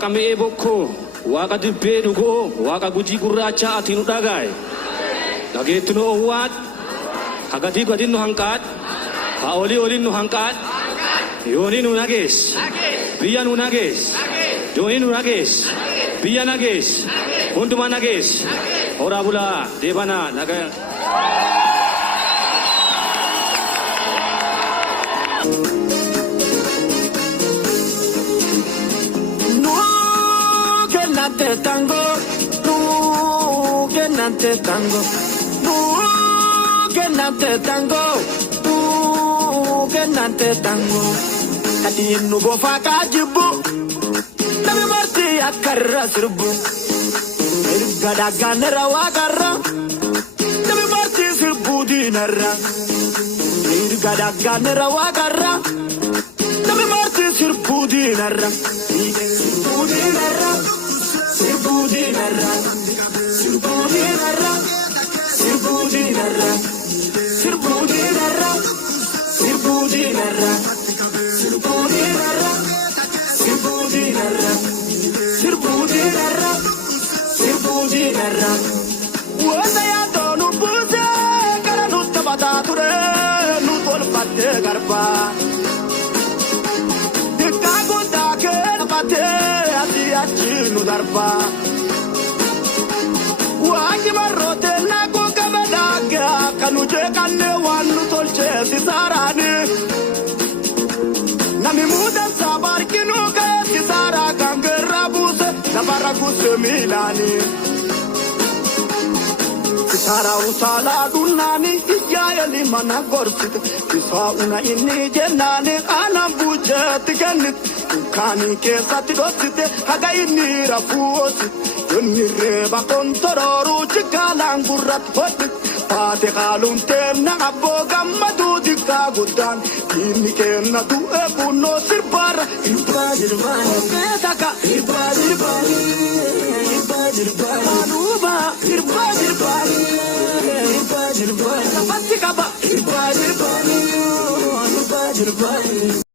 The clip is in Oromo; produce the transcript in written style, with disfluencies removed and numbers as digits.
Kami eboko, waka dibedu go, waka guji guracha atinu dagai. Lagi itu no wat, hagati gadin no hangkat, haoli olin no hangkat, yoni no nagis, biya no nagis, yoni no nagis, biya nagis, untuma nagis, ora bula devana naga. Tango, que nante tango, que nante tango, que nante tango. Kati nu go faka jibu, nabi marti akarra sirbu. Gada ganera wakarra, nabi marti sirbu dinarra. Gada ganera wakarra, nabi marti sirbu dinarra. Sirbu dinarra. Sirbudinarra, sirbudinarra, sirbudinarra, sirbudinarra, sirbudinarra, sirbudinarra, sirbudinarra, sirbudinarra, sirbudinarra. Wasa ya donu buze, kara nutta batature, nutol patte garba. Dikago dake patte. Achinu darba Waki marote nako kabadaga Kanuje kane wanu tolche sisarani Nami mudan sabar kinuka sisara kangerabuse Nabaraguse milani Sisara usala dunani Iyaya limana gorsite Sisa una inni jennani Anam bujet kenit Kani kesati dosite haga inni rafuosi Yonni reba kontororu chikalang burat hoti Pate kalun tenna abbo gammadu dikka gudan Inni kenna tu ekuno sirbara Irbajirvani Petaka Irbajirvani Irbajirvani Anuba Irbajirvani Irbajirvani Napati kaba Irbajirvani Irbajirvani